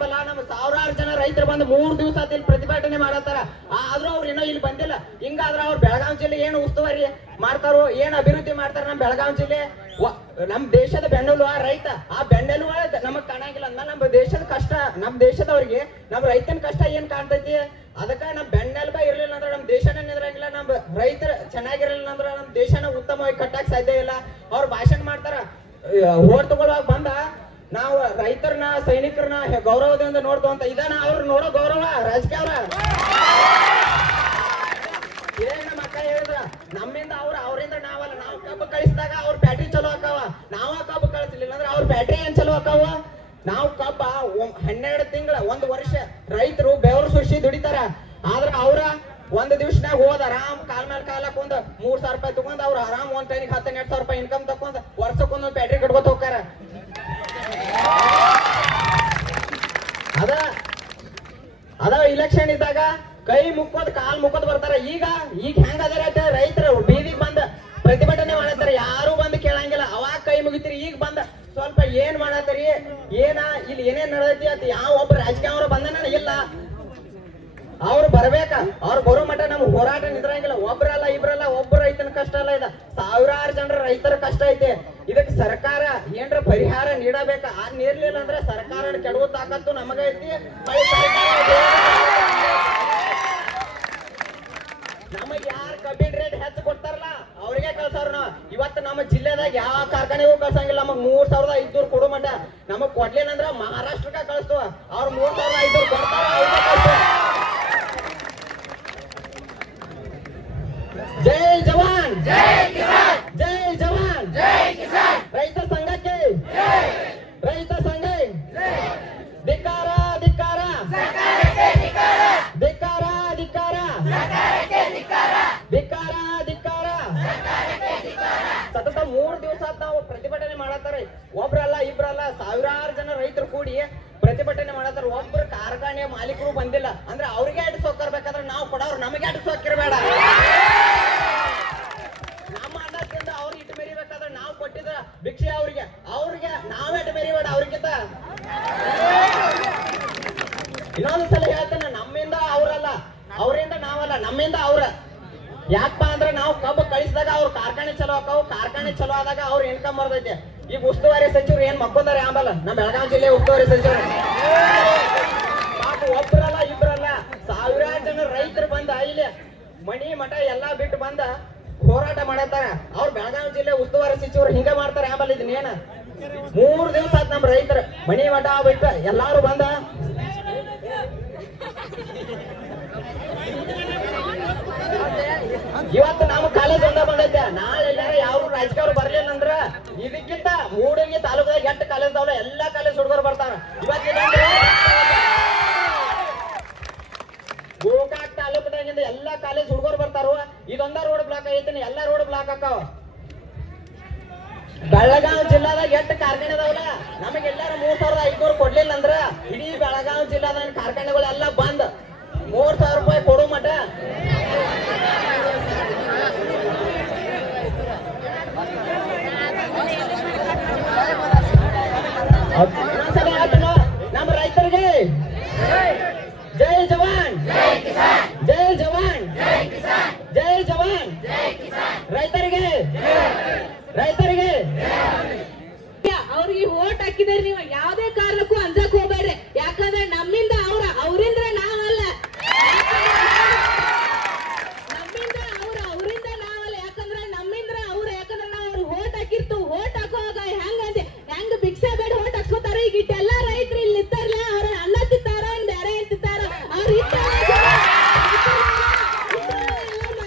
ಆಂಬಲ್ಲ ನಮ್ಮ ಸಾವಿರಾರು ಜನ ರೈತರು ಬಂದು 3 ದಿವಸ ಇಲ್ಲಿ ಪ್ರತಿಭಟನೆ ಮಾಡತ್ತಾರ. ಆದ್ರೂ ಅವ್ರು ಇನ್ನೂ ಇಲ್ಲಿ ಬಂದಿಲ್ಲ. ಹಿಂಗಾದ್ರ ಅವ್ರು ಬೆಳಗಾವಿ ಜಿಲ್ಲೆ ಏನು ಉಸ್ತುವಾರಿ ಮಾಡ್ತಾರೋ, ಏನ್ ಅಭಿವೃದ್ಧಿ ಮಾಡ್ತಾರ ನಮ್ಮ ಬೆಳಗಾವಿ ಜಿಲ್ಲೆ? ನಮ್ ದೇಶದ ಬೆನ್ನೆಲುಬು ರೈತ. ಆ ಬೆನ್ನೆಲುಬು ನಮಗ್ ಕಾಣಂಗಿಲ್ಲ ಅಂದ್ಮೇಲೆ ನಮ್ಮ ದೇಶದ ಕಷ್ಟ, ನಮ್ ದೇಶದವ್ರಿಗೆ ನಮ್ ರೈತನ ಕಷ್ಟ ಏನ್ ಕಾಣ್ತೈತಿ? ಅದಕ್ಕ ನಮ್ ಬೆನ್ನೆಲುಬ ಇರ್ಲಿಲ್ಲ ಅಂದ್ರೆ ನಮ್ ದೇಶನ ನಿಂದ್ರಂಗಿಲ್ಲ. ನಮ್ ರೈತರ ಚೆನ್ನಾಗಿರ್ಲಿಲ್ಲ ಅಂದ್ರೆ ನಮ್ ದೇಶನ ಉತ್ತಮವಾಗಿ ಕಟ್ಟಕ್ ಸಾಧ್ಯ ಇಲ್ಲ. ಅವ್ರು ಭಾಷಣ ಮಾಡ್ತಾರ, ಓಟ್ ತಗೊಳ್ಳುವಾಗ ಬಂದ ನಾವು ರೈತರನ್ನ ಸೈನಿಕರನ್ನ ಗೌರವದಿಂದ ನೋಡ್ದು ಅಂತ. ಇದನ್ನ ಅವ್ರು ನೋಡೋ ಗೌರವ ರಾಜಕೀಯ ಅವ್ರ ಏನ್ ನಮ್ಮ ಅಕ್ಕ ಹೇಳಿದ್ರ ನಮ್ಮಿಂದ ಅವರಿಂದ ನಾವಲ್ಲ. ನಾವು ಕಬ್ಬು ಕಳಿಸಿದಾಗ ಅವ್ರ ಬ್ಯಾಟ್ರಿ ಚಲೋ ಆಕಾವ, ನಾವ ಕಬ್ಬು ಕಳಿಸ್ಲಿಲ್ಲ ಅಂದ್ರೆ ಅವ್ರ ಬ್ಯಾಟ್ರಿ ಏನ್ ಚಲೋ ಆಕಾವ? ನಾವು ಕಬ್ಬ 12 ತಿಂಗಳ 1 ವರ್ಷ ರೈತರು ಬೆವರು ಸುರಿಸಿ ದುಡಿತಾರ. ಆದ್ರ ಅವ್ರ 1 ದಿವ್ಸನಾಗ ಹೋದ ಆರಾಮ್ ಕಾಲ್ ಮೇಲೆ ಕಾಲಕ್ ಒಂದ್ 3,000 ರೂಪಾಯಿ ತಗೊಂಡ್ ಅವ್ರು ಆರಾಮ್ 1 ಟೈನಿಗೆ 10-12,000 ರೂಪಾಯಿ ಇನ್ಕಮ್ ತಕೊಂಡ್ ವರ್ಷಕ್ಕೊಂದೊಂದು ಬ್ಯಾಟ್ರಿ ಕಟ್ಕೊತ ಹೋಗ್ತಾರ. ಅದ ಇಲೆಕ್ಷನ್ ಇದ್ದಾಗ ಕೈ ಮುಕ್ಕೋದ್ ಕಾಲ್ ಮುಕ್ಕೋದ್ ಬರ್ತಾರ. ಈಗ ಹೆಂಗ ಅದ ರೈತರು ಬೀದಿಗೆ ಬಂದ ಪ್ರತಿಭಟನೆ ಮಾಡತ್ತಾರ, ಯಾರು ಬಂದು ಕೇಳಂಗಿಲ್ಲ. ಅವಾಗ ಕೈ ಮುಗಿತೀರಿ, ಈಗ ಬಂದ ಸ್ವಲ್ಪ ಏನ್ ಮಾಡತ್ತರಿ, ಇಲ್ಲಿ ಏನೇನ್ ನಡೆದೈತಿ ಅಂತ ಯಾವ ಒಬ್ಬ ರಾಜಕೀಯ ಅವ್ರ ಬಂದನ ಇಲ್ಲ. ಅವ್ರು ಬರ್ಬೇಕ, ಅವ್ರು ಬರೋ ಮಟ್ಟ ನಮ್ ಹೋರಾಟ ನಿಂದ್ರಂಗಿಲ್ಲ. ಒಬ್ರಲ್ಲ ಇಬ್ರಲ್ಲ, ಒಬ್ಬ ರೈತನ ಕಷ್ಟ ಅಲ್ಲ, ಇದ ಸಾವಿರಾರು ಜನರ ರೈತರ ಕಷ್ಟ ಐತೆ. ಇದಕ್ಕೆ ಸರ್ಕಾರ ಏನ್ರ ಪರಿಹಾರ ನೀಡಬೇಕ. ಅದ್ ನೀರ್ಲಿಲ್ಲ ಅಂದ್ರೆ ಸರ್ಕಾರ ಕೆಡುವ ತಾಕತ್ತು ನಮಗೈತಿ. ನಮಗ್ ಯಾರು ಕಬ್ಬಿನ ರೇಟ್ ಹೆಚ್ಚು ಕೊಡ್ತಾರಲ್ಲ ಅವ್ರಿಗೆ ಕಳ್ಸವ್ರ. ನಾವ್ ಇವತ್ತು ನಮ್ಮ ಜಿಲ್ಲೆದಾಗ ಯಾವ ಕಾರ್ಖಾನೆಗೂ ಕಳ್ಸಂಗಿಲ್ಲ. ನಮಗ್ 3,500 ಕೊಡೋ ಮಟ್ಟ ನಮಗ್ ಕೊಡ್ಲಿಲ್ಲ ಅಂದ್ರ ಮಹಾರಾಷ್ಟ್ರಕ್ಕ ಕಳಿಸ್ತವ. ಅವ್ರು 3,500 ಕೊಡ್ತಾರ, ಅವ್ರಿಗೆ ಕಳಿಸ್ತವ. ಜೈ ಜವಾನ್ ಜೈ ಕಿಸಾನ್, ಜೈ ಜವಾನ್ ಜೈ ಕಿಸಾನ್. ರೈತ ಸಂಘಕ್ಕೆ ರೈತ ಸಂಘ ಧಿಕ್ಕಾರ ಧಿಕ್ಕಾರ ಧಿಕ್ಕಾರ ಧಿಕ್ಕಾರ ಧಿಕ್ಕಾರ ಧಿಕ್ಕಾರ. ಸತತ 3 ದಿವಸ ನಾವು ಪ್ರತಿಭಟನೆ ಮಾಡತ್ತಾರ. ಒಬ್ರಲ್ಲ ಇಬ್ರಲ್ಲ, ಸಾವಿರಾರು ಜನ ರೈತರು ಕೂಡಿ ಪ್ರತಿಭಟನೆ ಮಾಡತ್ತಾರ. ಒಬ್ರು ಕಾರ್ಖಾನೆ ಮಾಲೀಕರು ಬಂದಿಲ್ಲ ಅಂದ್ರೆ ಅವ್ರಿಗೆ ಅಡ್ಡು ಸೋಕರ್ಬೇಕಾದ್ರೆ ನಾವು ಕೊಡೋರು ನಮಗೆ ಅಡ್ಡು ಸೋಕಿರ್ಬೇಡ. ನಮ್ಮ ಅನ್ನದಿಂದ ಅವ್ರಿಗೆ ಇಟ್ಟು ಮೆರಿಬೇಕಾದ್ರೆ ನಾವು ಕೊಟ್ಟಿದ್ರ ಭಿಕ್ಷೆ ಅವ್ರಿಗೆ ನಾವೇ ಇಟ್ಟು ಮೆರಿಬೇಡ. ಅವ್ರಿಗಿಂತ ಇನ್ನೊಂದು ಸಲ ಹೇಳ್ತೇನೆ, ನಮ್ಮಿಂದ ಅವರಲ್ಲ, ಅವರಿಂದ ನಾವಲ್ಲ, ನಮ್ಮಿಂದ ಅವ್ರ. ಯಾಕಪ್ಪ ಅಂದ್ರೆ ನಾವು ಕಬ್ಬು ಕಳಿಸಿದಾಗ ಅವ್ರ ಕಾರ್ಖಾನೆ ಚಲೋ ಆಕಾವು, ಕಾರ್ಖಾನೆ ಚಲೋ ಆದಾಗ ಅವ್ರ ಇನ್ಕಮ್ ಬರ್ತೈತೆ. ಈಗ ಉಸ್ತುವಾರಿ ಸಚಿವರು ಏನ್ ಮಕ್ಕೊಂದಾರೆ ಆಂಬಲ್ಲ ನಮ್ಮ ಬೆಳಗಾವಿ ಜಿಲ್ಲೆ ಉಸ್ತುವಾರಿ ಸಚಿವರು. ಪಾಪ ಒಬ್ರಲ್ಲ ಇಬ್ರಲ್ಲ, ಸಾವಿರಾರು ಜನ ರೈತರು ಬಂದ ಇಲ್ಲಿ ಮಣಿ ಮಠ ಎಲ್ಲಾ ಬಿಟ್ಟು ಬಂದ ಹೋರಾಟ ಮಾಡತ್ತಾರ. ಅವ್ರ ಬೆಳಗಾವಿ ಜಿಲ್ಲೆ ಉಸ್ತುವಾರಿ ಸಚಿವರು ಹಿಂಗ ಮಾಡ್ತಾರೆ ಆಂಬಲ್ಲ. ಇದನ್ನೇನ 3 ದಿವಸ ಆತ್ ನಮ್ ರೈತರು ಮಣಿ ಮಠ ಬಿಟ್ಟು ಎಲ್ಲಾರು ಬಂದ. ಇವತ್ತು ನಮ್ಮ ಕಾಲೇಜ್ ಒಂದ ಬಂದೈತೆ, ನಾಳೆ ಎಲ್ಲಾರ ಯಾವ ರಾಜಕೀಯ ಬರ್ಲಿಲ್ಲ ಅಂದ್ರ ಇದಕ್ಕಿಂತ ಮೂಡಗಿ ತಾಲೂಕದಾಗ 8 ಕಾಲೇಜ್ ಅದಾವಲ್ಲ, ಎಲ್ಲಾ ಕಾಲೇಜ್ ಹುಡುಗರು ಬರ್ತಾರ. ಇವತ್ತಿನ ಗೋಕಾಕ್ ತಾಲೂಕದಾಗಿಂದ ಎಲ್ಲಾ ಕಾಲೇಜ್ ಹುಡುಗರು ಬರ್ತಾರ. ಇದೊಂದ ರೋಡ್ ಬ್ಲಾಕ್ ಐತಿ, ಎಲ್ಲಾ ರೋಡ್ ಬ್ಲಾಕ್ ಆಕಾವ. ಬೆಳಗಾವಿ ಜಿಲ್ಲಾದಾಗ 8 ಕಾರ್ಖಾನೆ ಅದಾವಲ್ಲ, ನಮಗೆಲ್ಲಾರು 3,500 ಕೊಡ್ಲಿಲ್ಲ ಅಂದ್ರ ಇಡೀ ಬೆಳಗಾವಿ ಜಿಲ್ಲಾದ ಕಾರ್ಖಾನೆಗಳೆಲ್ಲ ಬಂದ್ 3,000 ರೂಪಾಯಿ ಕೊಡೋ ಮಟ ನಮ್ಮ ರೈತರಿಗೆ ಜೈ ಜವಾನ್ ಜೈ ಜವಾನ್ ಜೈ ಜವಾನ್. ರೈತರಿಗೆ ಅವ್ರಿಗೆ ಓಟ್ ಹಾಕಿದಾರೆ. ನೀವು ಯಾವ್ದೇ ಕಾರಣಕ್ಕೂ ಅಂಜಕ್ ಹೋಗ್ಬೇಡ್ರಿ. ಯಾಕಂದ್ರೆ ನಮ್ಮಿಂದ ಅವರಿಂದ ನಾವಲ್ಲ, ನಮ್ಮಿಂದ ಅವರಿಂದ ನಾವಲ್ಲ. ಯಾಕಂದ್ರೆ ನಮ್ಮಿಂದ ಯಾಕಂದ್ರೆ ನಾವು ಅವ್ರಿಗೆ ಓಟ್ ಹಾಕಿರ್ತೀವಿ. ಓಟ್ ಹಾಕುವಾಗ ಹೆಂಗ್ ಭಿಕ್ಷೆ ಬೇಡ ಓಟ್ ಹಾಕೋತಾರ. ಈಗ ಇಟ್ಟೆಲ್ಲಾ ರೈತರು ಇಲ್ಲಿ ಇರ್ತಾರಲ್ಲ, ಅವ್ರ ಅನ್ನ ತಿಂತಾರ ಬೇರೆ ಏನ್ ತಿಂತಾರ, ಅವ್ರ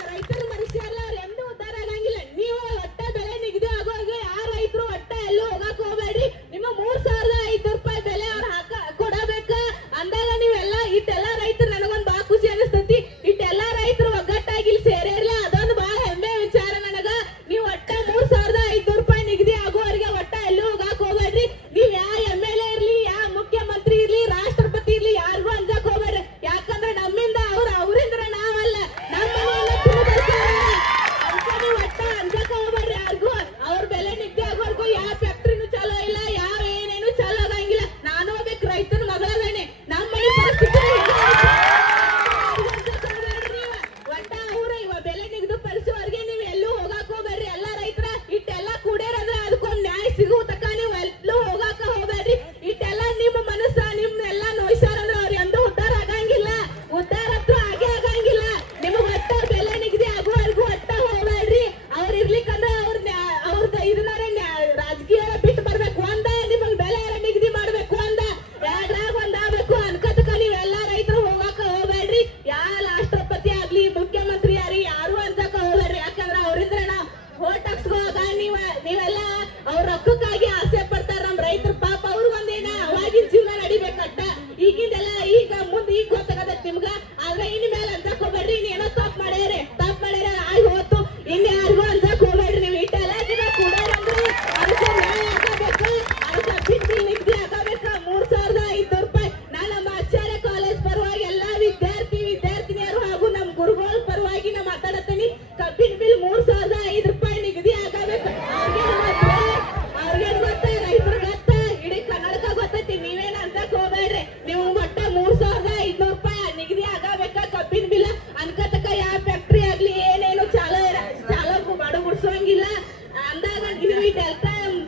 ರೈತರು ಮನುಷ್ಯ ಅಲ್ಲ, ಅವ್ರ ಎಂದೂ ಉದ್ದಾರ ಆಗಂಗಿಲ್ಲ. ನೀವು ಒಟ್ಟ ಬೆಳೆ ನಿಗದಿ ಆಗುವಾಗ ಯಾರ ರೈತರು ಒಟ್ಟ ಎಲ್ಲೂ ಹೋಗಕ್ ಹೋಗ್ಬೇಡ್ರಿ. ನಿಮ್ಮ 3,000 ಈಗಿಂದೆಲ್ಲ ಈಗ ಮುಂದೆ ಈಗ ಗೊತ್ತಾಗತ್ತೆ ನಿಮ್ಗ. ಆದ್ರೆ ಇನ್ ಮೇಲೆ ಅನ್ಸಕ್ ಹೋಗ್ಬೇಡ್ರಿ, ಏನೋ ತಪ್ಪು ಮಾಡ್ಯಾರೆ ಆಗಿ ಹೋತು, ಇನ್ ಯಾರಿಗೂ ಅನ್ಸಕ್ ಹೋಗ್ಬೇಡ್ರಿ. ನೀವು ಇಟ್ಟೆಲ್ಲ ಜನ ಕೂಡ ಬಂದ್ರೆ ಅದಕ್ಕೆ ನ್ಯಾಯ ಆಗಬೇಕು, ಅದಕ್ಕೆ ಬಿಟ್ಟು ನಿಗದಿ ಆಗಬೇಕ 3,500 ರೂಪಾಯಿ. ನಾನು ನಮ್ಮ ಆಚಾರ್ಯ ಕಾಲೇಜ್ ಪರವಾಗಿ ಎಲ್ಲಾ ವಿದ್ಯಾರ್ಥಿನಿಯರು ಹಾಗೂ ನಮ್ಮ ಗುರುಗಳ ಪರವಾಗಿ ನಾ ಮಾತಾಡತ್ತೀನಿ. ಕಬ್ಬಿನ ಬಿಲ್ 3,500 ರೂಪಾಯಿ ನಿಗದಿ ಆಗಬೇಕು. ಅವ್ರಿಗೆ ಗೊತ್ತ, ರೈತರ ಗೊತ್ತ, ಇಡೀ ಕರ್ನಾಟಕ ಗೊತ್ತೈತಿ. ನೀವೇನ್ ಅನ್ಸಕ್ ಹೋಗ್ಬೇಡ್ರಿ. ನೀವು ಒಟ್ಟ 3,500 ರೂಪಾಯಿ ನಿಗದಿ ಆಗಬೇಕ ಕಬ್ಬಿನ ಬಿಲ್. ಅನ್ಕತಕ ಯಾವ ಫ್ಯಾಕ್ಟ್ರಿ ಆಗ್ಲಿ ಏನೇನು ಚಾಲೋ ಮಾಡು ಗುಡ್ಸೋಂಗಿಲ್ಲ ಅಂದಾಗ ನೀವು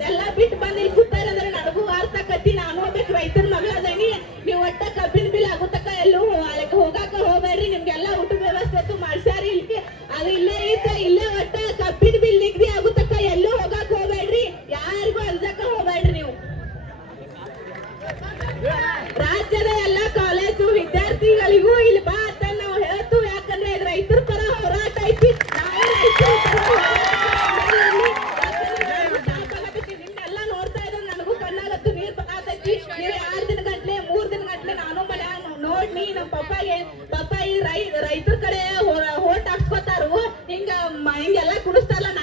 ಎಲ್ಲ ಬಿಟ್ಟು ಬಂದು ಇಲ್ಲಿ ಕೂತಾರ ಅಂದ್ರೆ ನನಗೂ ಅರ್ಥ ಆಕತಿ. ನಾನು ಹೋಗ್ಬೇಕು, ರೈತರ ಮಗ ಅದೀನಿ. ನೀವು ಒಟ್ಟ ಕಬ್ಬಿನ ಬಿಲ್ ಆಗುತ್ತಕ ಎಲ್ಲೂ ಹೋಗಾಕ ಹೋಗ್ಬೇಡ್ರಿ. ನಿಮ್ಗೆಲ್ಲ ಊಟದ ವ್ಯವಸ್ಥೆ ಮಾಡ್ಸ್ಯಾರಿ ಇಲ್ಲಿ, ಅದು ಇಲ್ಲೇ ಐತೆ. ಇಲ್ಲೇ ಒಟ್ಟ ಕಬ್ಬಿನ ಬಿಲ್ ನಿಗದಿ ಆಗುತ್ತಕ ಎಲ್ಲೂ ಹೋಗಾಕ ಹೋಗ್ಬೇಡ್ರಿ, ಯಾರಿಗೂ ಅನ್ಸಕ ಹೋಗ್ಬೇಡ್ರಿ. ನೀವು ರಾಜ್ಯದ ಎಲ್ಲಾ ಕಾಲೇಜು ವಿದ್ಯಾರ್ಥಿಗಳಿಗೂ ಇಲ್ಲಿ ಬಾ ಅಂತ ನಾವು ಹೇಳ್ತು. ಯಾಕಂದ್ರೆ ಇದು ರೈತರ ಪರ ಹೋರಾಟ ಐತಿ. ನಾವು ರೈತರ ಪರ ನಿಮ್ನೆಲ್ಲ ನೋಡ್ತಾ ಇದ್ರೆ ನನಗೂ ಕಣ್ಣಾಗತ್ತು ನೀರ್ ಬರತೈತಿ. ನೀವು 2 ದಿನ ಗಂಟ್ಲೆ 3 ದಿನ ಗಂಟ್ಲೆ ನಾನು ಮನ್ಯಾಗ ನೋಡ್ನಿ. ನಮ್ಮ ಪಪ್ಪ ಈ ರೈತರ ಕಡೆ ಹೋಟ್ ಹಾಕ್ಸ್ಕೊತಾರು. ಹಿಂಗೆಲ್ಲ ಕುಡಿಸ್ತಾರಲ್ಲ.